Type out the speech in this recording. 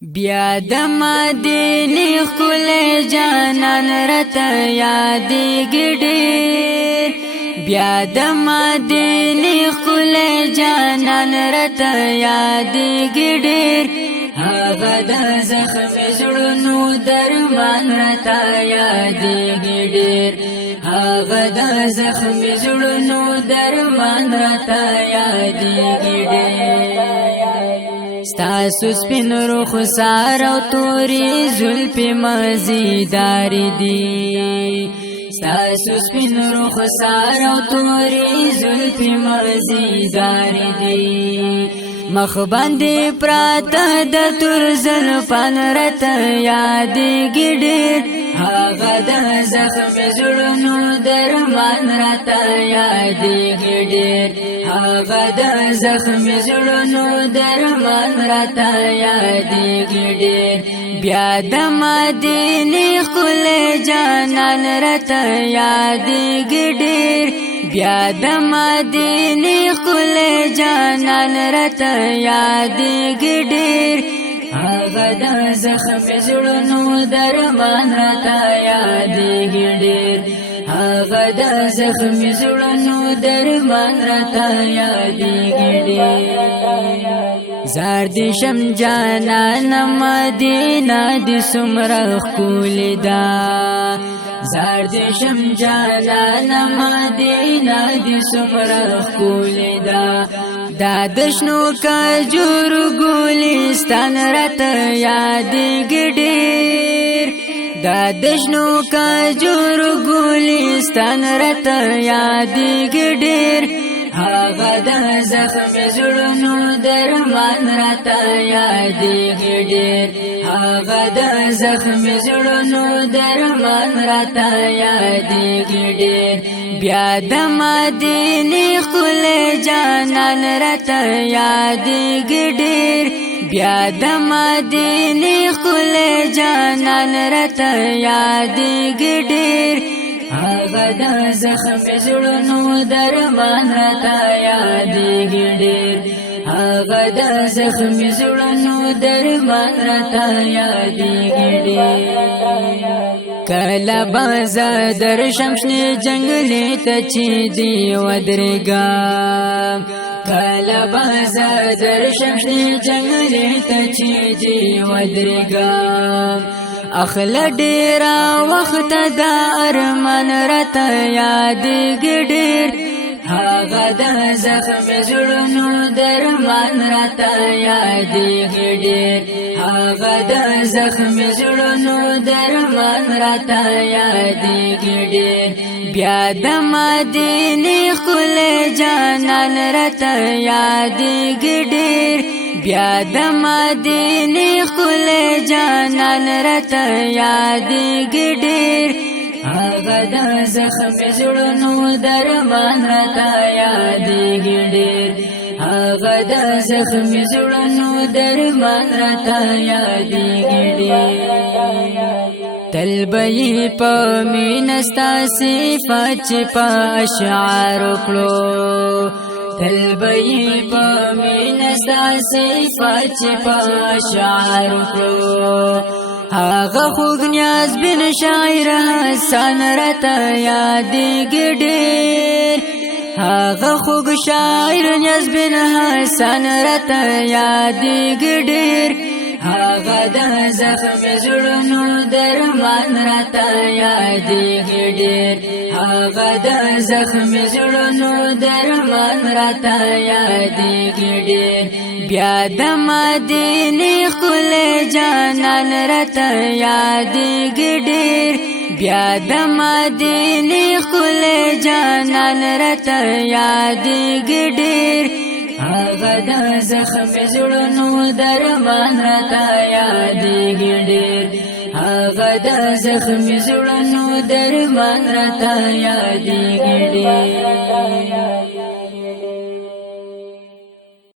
بیا د مدینې ښکلی جانان راته یادېږي ډېر، بیا د مدینې ښکلی جانان راته یادېږي ډېر، هغه د زخمي زړونو درمان راته یادېږي ډېر، هغه د زخمي زړونو درمان راته یادېږي ډېر. ستاسو سپین رخسار او تورې زلفې مزیدارې دي، ستاسو سپین رخسار او تورې زلفې مزیدارې دي، مخ باندې پراته د تور زلفان راته یادېږي ډېر، هغه د زخمي زړونو درمان راته یادېږي ډېر، هغه د زخمي زړونو درمان راته یادېږي ډېر. بیا د مدینې ښکلی جانان راته یادېږي ډېر، بیا د مدینې ښکلی جانان راته یادېږي ډېر، هغه د زخمي زړونو درمان راته یادېږي ډېر، هغه د زخمي زړونو درمان راته یادېږي ډېر. زار دې شم جانان مدینه دې څومره ښکلې ده، زار دې شم جانان مدینه دې څومره ښکلې ده، دا د شنو کجورو ګلستان راته یادېږي ډېر، دا د شنو کجورو ګلستان راته یادېږي ډېر، هغه د زخمي زړونو درمان راته یادېږي ډېر، هغه د زخمي زړونو درمان راته یادېږي ډېر. بیا د مدینې ښکلی جانان راته یادېږي ډېر، بیا د مدینې ښکلی جانان راته یادېږي ډېر، هغه د زخمي زړونو درمان راته یادېږي ډېر، هغه د زخمي زړونو درمان راته یادېږي ډېر. کله به زه درشم شنې جنګلې ته چې دې ودرېږم، کله به زه درشم شنې جنګلې ته چې دې ودرېږم، اخله ډېره وخته دا ارمان راته یادېږي ډېر، هغه د زخمي زړونو درمان راته یادېږي ډېر، هغه د زخمي زړونو درمان راته یادېږي ډېر. بیا د مدینې ښکلی جانان راته یادېږي ډېر، بیا د مدینې ښکلی جانان راته یادېږي ډېر، هغه د زخمي زړونو درمان راته یادېږي ډېر، هغه د زخمي زړونو درمان راته یادېږي ډېر. تل به یې په مینه ستا صفات چې په اشعارو کړو، تل به یې په مینه ستا صفات چې په اشعارو کړو، هغه خوږ نیاز بن شاعر حسن راته یادېږي ډېر، هغه خوږ شاعر نیاز بن حسن راته یادېږي ډېر، هغه د زخمي زړونو درمان راته یادېږي ډېر، هغه د زخمي زړونو درمان راته یادېږي ډېر. بیا د مدینې ښکلی جانان راته یادېږي ډېر، بیا د مدینې ښکلی جانان راته یادېږي ډېر، هغه د زخمي زړونو درمان راته یادېږي ډېر، هغه د زخمي زړونو درمان راته یادېږي ډېر.